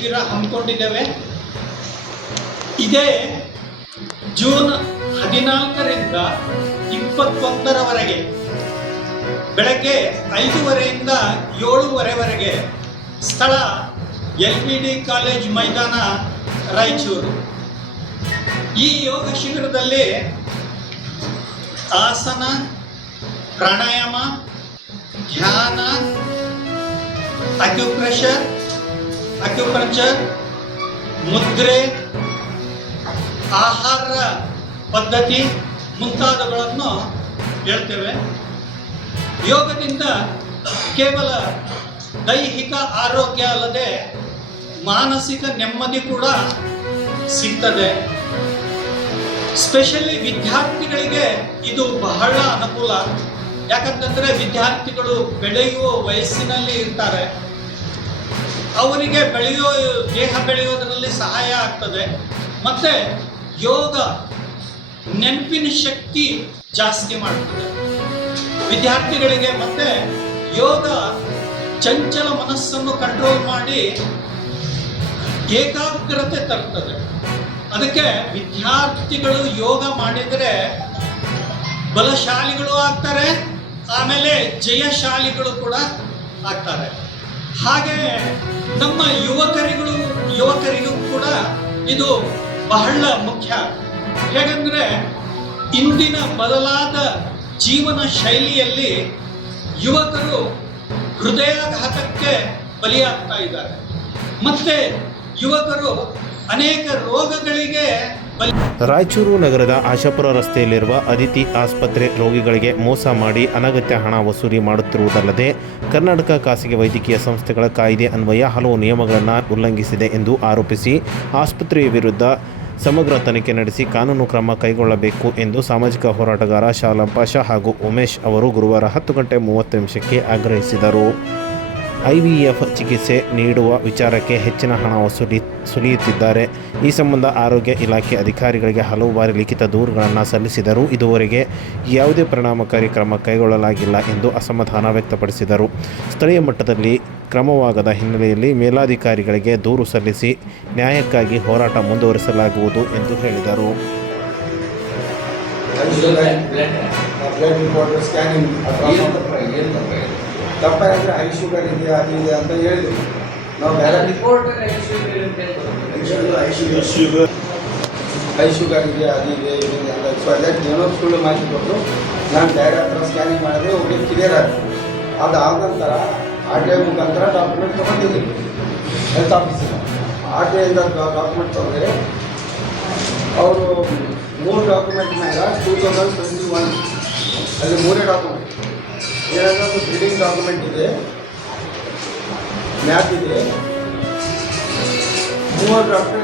ಶಿಬಿರ ಹಮ್ಮಿಕೊಂಡಿದ್ದೇವೆ. ಇದೇ ಜೂನ್ 14ರಿಂದ 21ರವರೆಗೆ ಬೆಳಗ್ಗೆ 5:30ಯಿಂದ 7:30ವರೆಗೆ. ಸ್ಥಳ LBD ಕಾಲೇಜ್ ಮೈದಾನ, ರಾಯಚೂರು. ಈ ಯೋಗ ಶಿಬಿರದಲ್ಲಿ ಆಸನ, ಪ್ರಾಣಾಯಾಮ, ಧ್ಯಾನ, ಅಕ್ಯುಪ್ರೆಷರ್, ಮುದ್ರೆ, ಆಹಾರ ಪದ್ಧತಿ ಮುಂತಾದವುಗಳನ್ನು ಹೇಳ್ತೇವೆ. ಯೋಗದಿಂದ ಕೇವಲ ದೈಹಿಕ ಆರೋಗ್ಯ ಅಲ್ಲದೆ ಮಾನಸಿಕ ನೆಮ್ಮದಿ ಕೂಡ ಸಿಗ್ತದೆ. ಸ್ಪೆಷಲಿ ವಿದ್ಯಾರ್ಥಿಗಳಿಗೆ ಇದು ಬಹಳ ಅನುಕೂಲ. ಯಾಕಂತಂದರೆ ವಿದ್ಯಾರ್ಥಿಗಳು ಬೆಳೆಯುವ ವಯಸ್ಸಿನಲ್ಲಿ ಇರ್ತಾರೆ. ಅವರಿಗೆ ದೇಹ ಬೆಳೆಯೋದರಲ್ಲಿ ಸಹಾಯ ಆಗ್ತದೆ. ಮತ್ತು ಯೋಗ ನೆನಪಿನ ಶಕ್ತಿ ಜಾಸ್ತಿ ಮಾಡ್ತದೆ ವಿದ್ಯಾರ್ಥಿಗಳಿಗೆ. ಮತ್ತು ಯೋಗ ಚಂಚಲ ಮನಸ್ಸನ್ನು ಕಂಟ್ರೋಲ್ ಮಾಡಿ ಏಕಾಗ್ರತೆ ತರ್ತದೆ. ಅದಕ್ಕೆ ವಿದ್ಯಾರ್ಥಿಗಳು ಯೋಗ ಮಾಡಿದರೆ ಬಲಶಾಲಿಗಳು ಆಗ್ತಾರೆ, ಆಮೇಲೆ ಜಯಶಾಲಿಗಳು ಕೂಡ ಆಗ್ತಾರೆ. ಹಾಗೆ ನಮ್ಮ ಯುವಕರಿಗೂ ಕೂಡ ಇದು ಬಹಳ ಮುಖ್ಯ. ಹೇಗೆಂದರೆ ಇಂದಿನ ಬದಲಾದ ಜೀವನ ಶೈಲಿಯಲ್ಲಿ ಯುವಕರು ಹೃದಯಾಘಾತಕ್ಕೆ ಬಲಿಯಾಗ್ತಾ ಇದ್ದಾರೆ. ಮತ್ತು ಯುವಕರು ಅನೇಕ ರೋಗಗಳಿಗೆ ರಾಯಚೂರು ನಗರದ ಆಶಾಪುರ ರಸ್ತೆಯಲ್ಲಿರುವ ಅದಿತಿ ಆಸ್ಪತ್ರೆ ರೋಗಿಗಳಿಗೆ ಮೋಸ ಮಾಡಿ ಅನಗತ್ಯ ಹಣ ವಸೂಲಿ ಮಾಡುತ್ತಿರುವುದಲ್ಲದೆ ಕರ್ನಾಟಕ ಖಾಸಗಿ ವೈದ್ಯಕೀಯ ಸಂಸ್ಥೆಗಳ ಕಾಯ್ದೆ ಅನ್ವಯ ಹಲವು ನಿಯಮಗಳನ್ನು ಉಲ್ಲಂಘಿಸಿದೆ ಎಂದು ಆರೋಪಿಸಿ ಆಸ್ಪತ್ರೆಯ ವಿರುದ್ಧ ಸಮಗ್ರ ತನಿಖೆ ನಡೆಸಿ ಕಾನೂನು ಕ್ರಮ ಕೈಗೊಳ್ಳಬೇಕು ಎಂದು ಸಾಮಾಜಿಕ ಹೋರಾಟಗಾರ ಶಾಲಂ ಪಾಷಾ ಹಾಗೂ ಉಮೇಶ್ ಅವರು ಗುರುವಾರ 10:30 ಆಗ್ರಹಿಸಿದರು. IVF ಚಿಕಿತ್ಸೆ ನೀಡುವ ವಿಚಾರಕ್ಕೆ ಹೆಚ್ಚಿನ ಹಣ ಸುಲಿಯುತ್ತಿದ್ದಾರೆ. ಈ ಸಂಬಂಧ ಆರೋಗ್ಯ ಇಲಾಖೆ ಅಧಿಕಾರಿಗಳಿಗೆ ಹಲವು ಬಾರಿ ಲಿಖಿತ ದೂರುಗಳನ್ನು ಸಲ್ಲಿಸಿದರೂ ಇದುವರೆಗೆ ಯಾವುದೇ ಪರಿಣಾಮಕಾರಿ ಕ್ರಮ ಕೈಗೊಳ್ಳಲಾಗಿಲ್ಲ ಎಂದು ಅಸಮಾಧಾನ ವ್ಯಕ್ತಪಡಿಸಿದರು. ಸ್ಥಳೀಯ ಮಟ್ಟದಲ್ಲಿ ಕ್ರಮವಾಗದ ಹಿನ್ನೆಲೆಯಲ್ಲಿ ಮೇಲಾಧಿಕಾರಿಗಳಿಗೆ ದೂರು ಸಲ್ಲಿಸಿ ನ್ಯಾಯಕ್ಕಾಗಿ ಹೋರಾಟ ಮುಂದುವರಿಸಲಾಗುವುದು ಎಂದು ಹೇಳಿದರು. ತಪ್ಪ ಅಂದರೆ ಹೈ ಶುಗರ್ ಇದೆಯಾ ಅದು ಇದೆ ಅಂತ ಹೇಳಿದ್ರು. ನಾವು ಬೇರೆ ಹೈ ಶುಗರ್ ಇದೆಯಾ ಅದು ಇದೆ ಇದೆ ಅಂತ ಸೊ ಎಲ್ಲ ಏನೋ ಸುಳ್ಳು ಮಾಹಿತಿ ಕೊಟ್ಟು ನಾನು ಬೇರೆ ಹತ್ರ ಸ್ಕ್ಯಾನಿಂಗ್ ಮಾಡಿದ್ರೆ ಒಬ್ಬರು ಕ್ಲಿಯರ್ ಆಯಿತು. ಅದಾದ ನಂತರ RTI ಮುಖಾಂತರ ಡಾಕ್ಯುಮೆಂಟ್ ತೊಗೊಂಡಿದ್ದೀನಿ ಹೆಲ್ತ್ ಆಫೀಸಿನ. RTIಯಿಂದ ಡಾಕ್ಯುಮೆಂಟ್ ತೊಗೊಂಡ್ರೆ ಅವರು 3 ಡಾಕ್ಯುಮೆಂಟ್ ಮೇಲೆ 2021 ಅಲ್ಲಿ 3 ಡಾಕ್ಯುಮೆಂಟ್ ಏನಾದರೂ ಒಂದು ಬ್ರೀಡಿಂಗ್ ಡಾಕ್ಯುಮೆಂಟ್ ಇದೆ, ಮ್ಯಾಪ್ ಇದೆ, 3 ಡಾಕ್ಯುಮೆಂಟ್